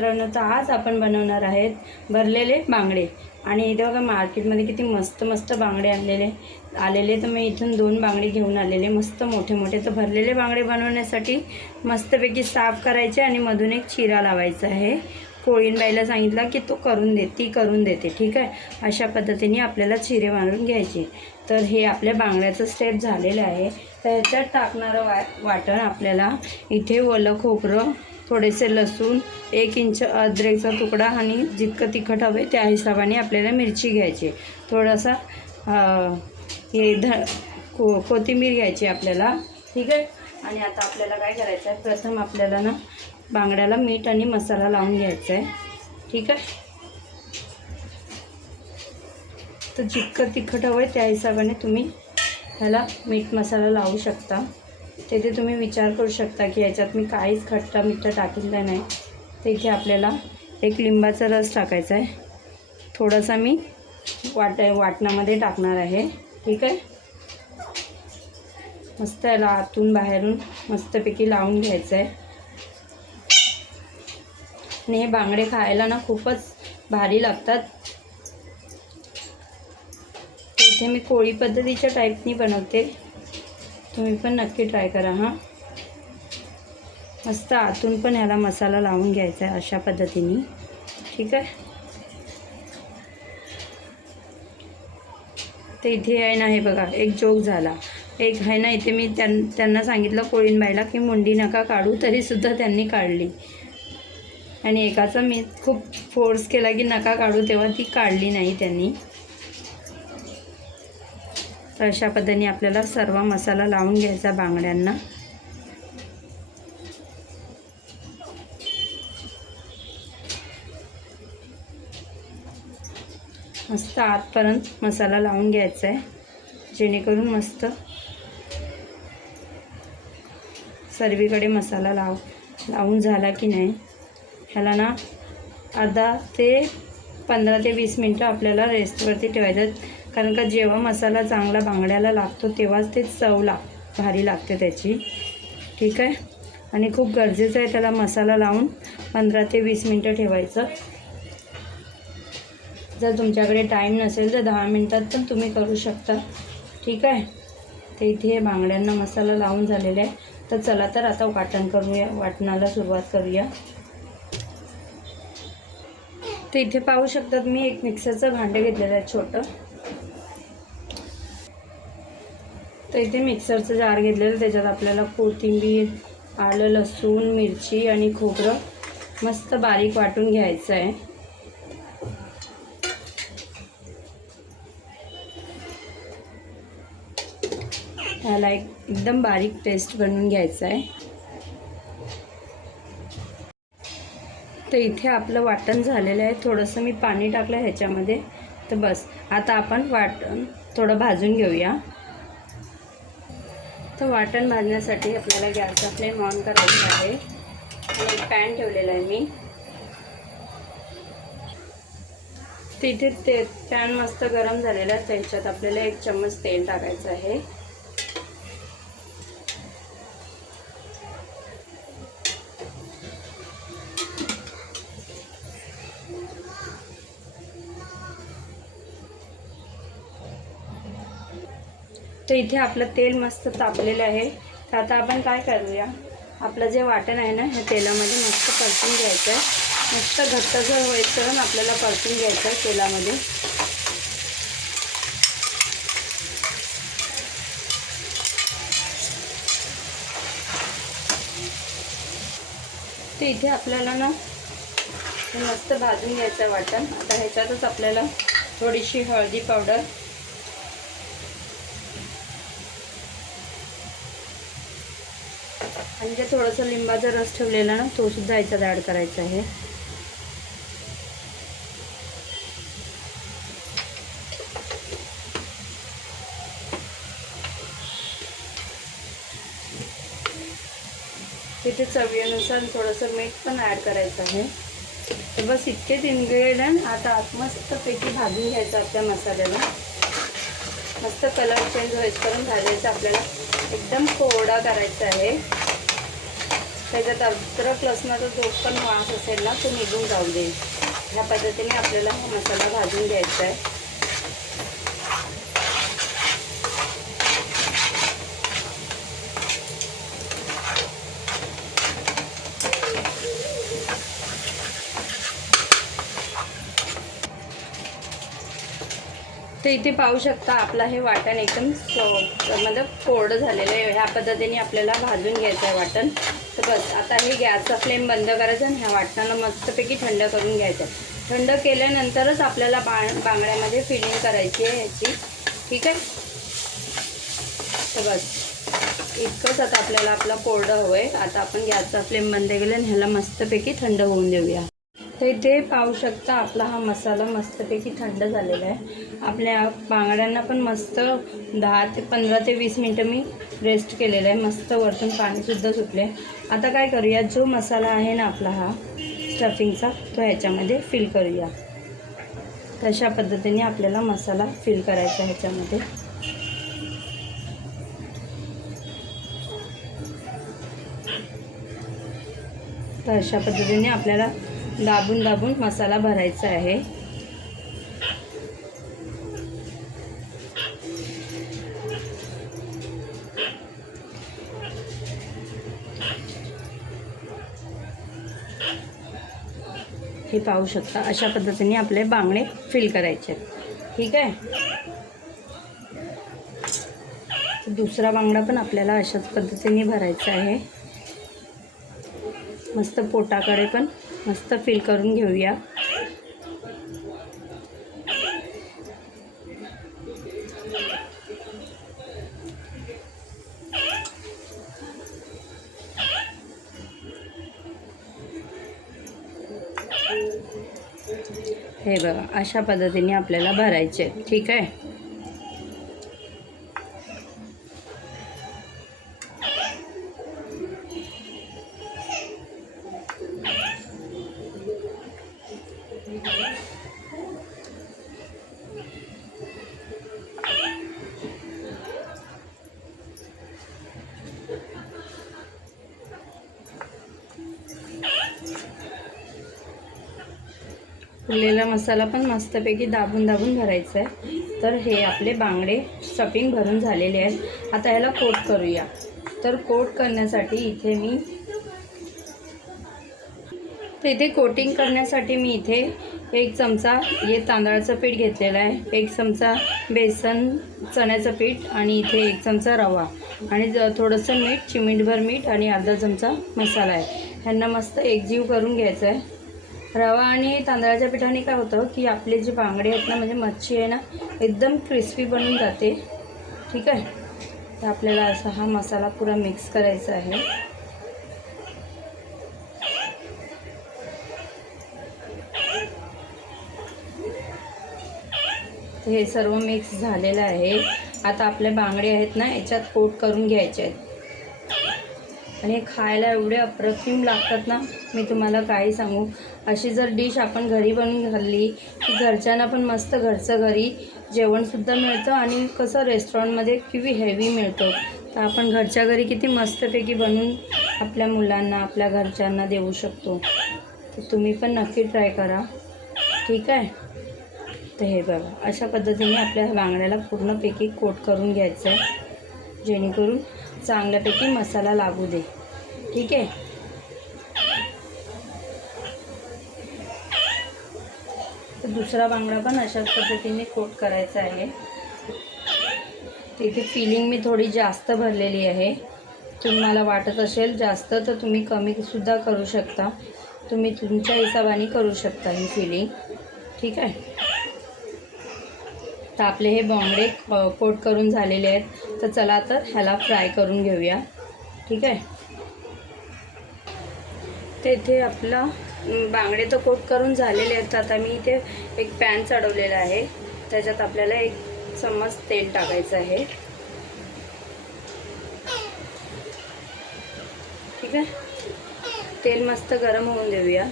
मित्रांनो, तर आज आपण बनवणार आहेत भरलेले बांगडे। आणि इथे बघा मार्केटमध्ये किती मस्त मस्त बांगडे आलेले। तर मी इथून 2 बांगडे घेऊन आलेले, मस्त मोठे मोठे। तर भरलेले बांगडे बनवण्यासाठी मस्तपैकी साफ करायचे आणि मधून एक चिरा लावायचा आहे। कोळीनबाईला सांगितलं की तो करून देते, ठीक आहे। अशा पद्धतीने आपल्याला चिरे मारून घ्यायचे। तर हे आपल्या बांगड्याचं स्टेप झालेलं आहे। तर ह्याच्यात टाकणारं वाटण आपल्याला इथे ओलं खोबरं, थोडेसे लसूण, 1 इंच अद्रकचा तुकडा आणि जितकं तिखट हवे त्या हिशोबाने आपल्याला मिरची घ्यायची, थोडासा कोथिंबीर घ्यायची आपल्याला, ठीक आहे। आणि आता आपल्याला काय करायचं आहे, प्रथम आपल्याला ना बांगड्याला मीठ आणि मसाला लावून घ्यायचा आहे, ठीक आहे। तर जितकं तिखट हवं आहे त्या हिशोबाने तुम्ही ह्याला मीठ मसाला लावू शकता। तिथे तुम्ही विचार करू शकता की याच्यात मी काहीच खट्टा मिठ्ठा टाकलेलं नाही। तर इथे आपल्याला 1 लिंबाचा रस टाकायचा आहे, थोडासा मी वाटणामध्ये टाकणार आहे, ठीक आहे। मस्त याला आतून बाहेरून मस्तपैकी लावून घ्यायचं आहे। आणि हे बांगडे खायला ना खूपच भारी लागतात। इथे मी कोळी पद्धतीच्या टाईपनी बनवते, तुम्ही पण नक्की ट्राय करा हां। मस्त आतून पण ह्याला मसाला लावून घ्यायचा आहे अशा पद्धतीने, ठीक आहे। तर इथे आहे ना, हे बघा एक जोक झाला। एक आहे ना, इथे मी त्यांना सांगितलं कोळीनबाईला की मुंडी नका काढू, तरीसुद्धा त्यांनी काढली। आणि एकाचा मी खूप फोर्स केला की नका काढू, तेव्हा ती काढली नाही त्यांनी। तर अशा पद्धतीने आपल्याला सर्व मसाला लावून घ्यायचा बांगड्यांना। मस्त आतपर्यंत मसाला लावून घ्यायचा आहे, जेणेकरून मस्त सर्वीकडे मसाला लावून झाला की नाही, ह्याला ना 15 ते 20 मिनटं आपल्याला रेस्टवरती ठेवायचं। कारण का जेव्हा मसाला चांगला बांगड्याला लागतो तेव्हाच ते चव भारी लागते त्याची, ठीक आहे। आणि खूप गरजेचं आहे त्याला मसाला लावून 15 ते 20 मिनटं ठेवायचं। जर तुमच्याकडे टाईम नसेल तर 10 मिनटात पण तुम्ही करू शकता, ठीक आहे। तर इथे बांगड्यांना मसाला लावून झालेला आहे। तर चला तर आता वाटणाला सुरुवात करूया। तर इथे पाहू शकतात मी एक मिक्सरचं भांडं घेतलेलं आहे छोटं। तर इथे मिक्सरचं जार घेतलेलं, त्याच्यात आपल्याला कोथिंबीर, आलं, लसूण, मिरची आणि खोबरं मस्त बारीक वाटून घ्यायचं आहे। ह्याला एकदम बारीक पेस्ट बनवून घ्यायचं आहे। तर इथे आपलं वाटण झालेलं आहे, थोडंसं मी पाणी टाकलं ह्याच्यामध्ये। तर बस आता आपण वाटण थोडं भाजून घेऊया। तर वाटण भाजण्यासाठी आपल्याला गॅसचा फ्लेम ऑन करायचा आहे आणि एक पॅन ठेवलेला आहे मी। तिथे पॅन मस्त गरम झालेला आहे, त्याच्यात आपल्याला 1 चम्मच तेल टाकायचं आहे। तर इथे आपलं तेल मस्त तापलेलं आहे। तर आता आपण काय करूया, आपलं जे वाटण आहे ना हे तेलामध्ये मस्त परतून घ्यायचं आहे। मस्त घट्टसर होईपर्यंत आपल्याला परतून घ्यायचं आहे तेलामध्ये। तर इथे आपल्याला ना मस्त भाजून घ्यायचं आहे वाटण। आता ह्याच्यातच आपल्याला थोडीशी हळदी पावडर, आणि जे थोडंसं लिंबाचा रस ठेवलेला ना तो सुद्धा ह्याच्यात ॲड करायचा आहे। तिथे चवीनुसार थोडंसं मीठ पण ॲड करायचं आहे। तर बस इतकेच इन्ग्रेडियंट आता मस्तपैकी भाजून घ्यायचं आपल्या मसाल्याला। मस्त कलर चेंज होईपर्यंत भाजायचं आपल्याला, एकदम कोरडा करायचा आहे। त्याच्यात अद्रक लसणाचा जो पण वास असेल ना तो निघून जाऊ दे. ह्या पद्धतीने आपल्याला हा मसाला भाजून घ्यायचा आहे. तर इथे पाहू शकता आपला हे वाटण एकदम मतलब कोरडं झालेलं आहे. ह्या पद्धतीने आपल्याला भाजून घ्यायचं आहे वाटण. तर बस आता हे गॅसचा फ्लेम बंद करायचा आणि ह्या वाटणाला मस्तपैकी थंड करून घ्यायचं आहे. थंड केल्यानंतरच आपल्याला बांगड्यामध्ये फिलिंग करायची आहे ह्याची. ठीक आहे. तर बस इतकंच आता आपल्याला आपला कोरडं हवं आहे. आता आपण गॅसचा फ्लेम बंद केला आणि ह्याला मस्तपैकी थंड होऊन देऊया. तर इथे पाहू शकता आपला हा मसाला मस्तपैकी थंड झालेला आहे. आपल्या बांगड्यांना पण मस्त 15 ते 20 मिनटं मी रेस्ट केलेलं आहे. मस्त वरतून पाणीसुद्धा सुटले. आता काय करूया, जो मसाला आहे ना आपला हा स्टफिंगचा तो ह्याच्यामध्ये फिल करूया. तशा पद्धतीने आपल्याला मसाला फिल करायचा ह्याच्यामध्ये. तर अशा पद्धतीने आपल्याला दाबून दाबून मसाला भरायचा आहे. हे पाहू शकता अशा पद्धतीने आपले बांगडे फिल करायचे. ठीक आहे. दुसरा बांगडा पण आपल्याला अशाच पद्धतीने भरायचा आहे. मस्त पोटाकडे पण मस्त फिल करून घेऊया. हे बघा अशा पद्धतीने आपल्याला भरायचे. ठीक आहे. उरलेला मसाला पण मस्तपैकी दाबून दाबून भरायचा आहे. तर हे आपले बांगडे स्टफिंग भरून झालेले आहेत. आता ह्याला कोट करूया. तर कोट करण्यासाठी इथे कोटिंग करण्यासाठी मी इथे 1 चमचा हे तांदळाचं पीठ घेतलेलं आहे, 1 चमचा बेसन चण्याचं पीठ आणि इथे 1 चमचा रवा आणि थोडंसं मीठ, चिमूटभर मीठ आणि अर्धा चमचा मसाला आहे. ह्यांना मस्त एकजीव करून घ्यायचं आहे. रवा आणि तांदळाच्या पिठाने काय होतं की आपले जे बांगडे आहेत ना, म्हणजे मच्छी आहे ना, एकदम क्रिस्पी बनून जाते. ठीक आहे. तर आपल्याला असा हा मसाला पुरा मिक्स करायचा आहे. तर हे सर्व मिक्स झालेलं आहे. आता आपले बांगडे आहेत ना याच्यात कोट करून घ्यायचे आहेत आणि हे खायला एवढे अप्रतिम लागतात ना, मी तुम्हाला काही सांगू. अशी जर डिश आपण घरी बनवून खाल्ली की घरच्यांना पण मस्त घरचं घरी जेवणसुद्धा मिळतं आणि कसं रेस्टॉरंटमध्ये किती हेवी मिळतो. तर आपण घरच्या घरी किती मस्तपैकी बनवून आपल्या मुलांना, आपल्या घरच्यांना देऊ शकतो. तर तुम्ही पण नक्की ट्राय करा. ठीक आहे. तर हे बघा अशा पद्धतीने आपल्या बांगड्याला पूर्णपैकी कोट करून घ्यायचं आहे, जेणेकरून चांगल्यापैकी मसाला लागू दे. ठीक आहे. तर दुसरा बांगडा पण अशाच पद्धतीने कोट करायचा आहे. तिथे फिलिंग मी थोडी जास्त भरलेली आहे. तुम्हाला वाटत असेल जास्त तर तुम्ही कमीसुद्धा करू शकता. तुम्ही तुमच्या हिशोबाने करू शकता ही फिलिंग. ठीक आहे. तर आपले हे बांगडे कोट करून झालेले आहेत. तर चला तर ह्याला फ्राय करून घेऊया. ठीक आहे. तेथे आपला बांगडे तर कोट करून झालेले आहेत. आता मी इथे एक पॅन चढवलेला आहे. त्याच्यात आपल्याला 1 चम्मच तेल टाकायचं आहे. ठीक आहे. तेल मस्त गरम होऊन देऊया.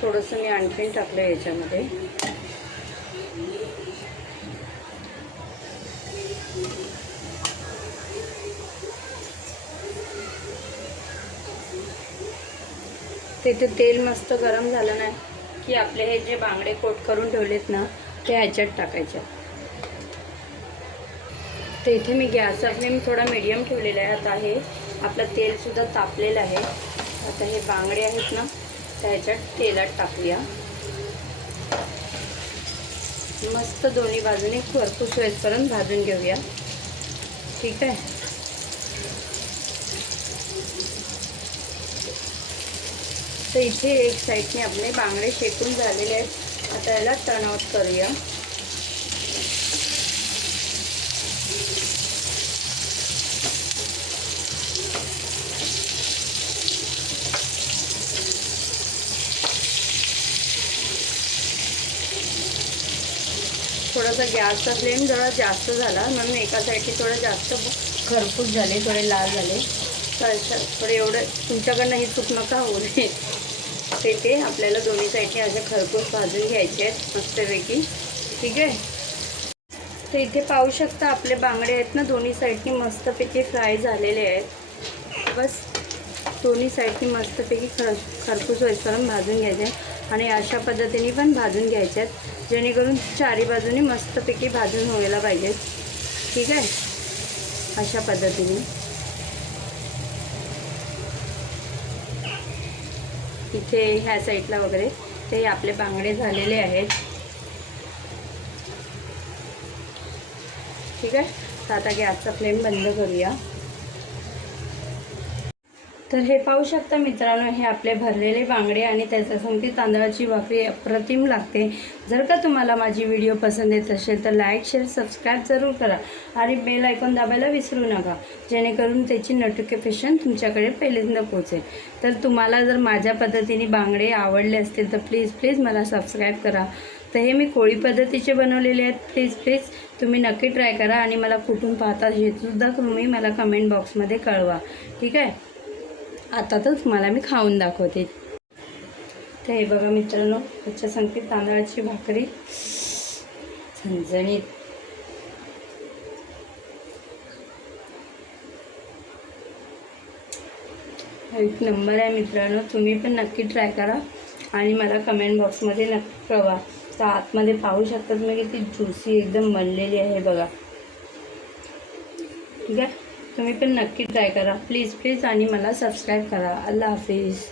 थोडंसं मी आणखीन टाकलं याच्यामध्ये. तर इथे तेल मस्त गरम झालं नाही की आपले हे जे बांगडे कोट करून ठेवलेत ना ते ह्याच्यात टाकायचे. तर इथे मी गॅसचा फ्लेम थोडा मीडियम ठेवलेला आहे. आता हे आपलं तेलसुद्धा तापलेलं आहे. आता हे बांगडे आहेत ना त्या ह्याच्यात तेलात टाकूया. मस्त दोन्ही बाजूने खरपूस होईपर्यंत भाजून घेऊया. ठीक आहे. तर इथे एक साईडने आपले बांगडे शेकून झालेले आहेत. आता याला टर्न आउट करूया. थोडासा गॅसचा फ्लेम जरा जास्त झाला म्हणून एका साईडने थोडं जास्त खरपूस झाले, थोडे लाल झाले. तर थोडे एवढं तुमच्याकडनं ही चूक नका होऊ नये. ते आपल्याला दोन्ही साईडने असे खरपूस भाजून घ्यायचे आहेत मस्तपैकी. ठीक आहे. तर इथे पाहू शकता आपले बांगडे आहेत ना दोन्ही साईडने मस्तपैकी फ्राय झालेले आहेत. बस दोन्ही साईडने मस्तपैकी खरपूस होईपर्यंत भाजून घ्यायचे आणि अशा पद्धतीने पण भाजून घ्यायचे आहेत जेणेकरून चारी बाजूनी मस्तपैकी भाजून व्हायला पाहिजेत. ठीक आहे. अशा पद्धतीने इथे ह्या साईडला वगैरे ते आपले बांगडे झालेले आहेत. ठीक आहे. तर आता गॅसचा फ्लेम बंद करूया. तर हे पाहू शकता मित्रांनो, हे आपले भरलेले बांगडे आणि त्याच्यासंगती तांदळाची भाकरी अप्रतिम लागते. जर का तुम्हाला माझी व्हिडिओ पसंत येत असेल तर लाईक, शेअर, सबस्क्राईब जरूर करा आणि बेल आयकॉन दाबायला विसरू नका जेणेकरून त्याची नोटिफिकेशन तुमच्याकडे पहिल्यांदा पोहोचेल. तर तुम्हाला जर माझ्या पद्धतीने बांगडे आवडले असतील तर प्लीज मला सबस्क्राईब करा. तर हे मी कोळी पद्धतीचे बनवलेले आहेत. प्लीज तुम्ही नक्की ट्राय करा आणि मला कुठून पाहता हे सुद्धा तुम्ही मला कमेंट बॉक्समध्ये कळवा. ठीक आहे. आता तर तुम्हाला मी खाऊन दाखवते. तर हे बघा मित्रांनो, त्याच्या संगती तांदळाची भाकरी झणझणीत. एक नंबर आहे मित्रांनो. तुम्ही पण नक्की ट्राय करा आणि मला कमेंट बॉक्समध्ये नक्की कळवा. तर आतमध्ये पाहू शकता तुम्ही किती ज्युसी एकदम बनलेली आहे बघा. ठीक आहे. तुम्ही पण नक्की ट्राय करा प्लीज आणि मला सबस्क्राईब करा. अल्लाह हाफिज.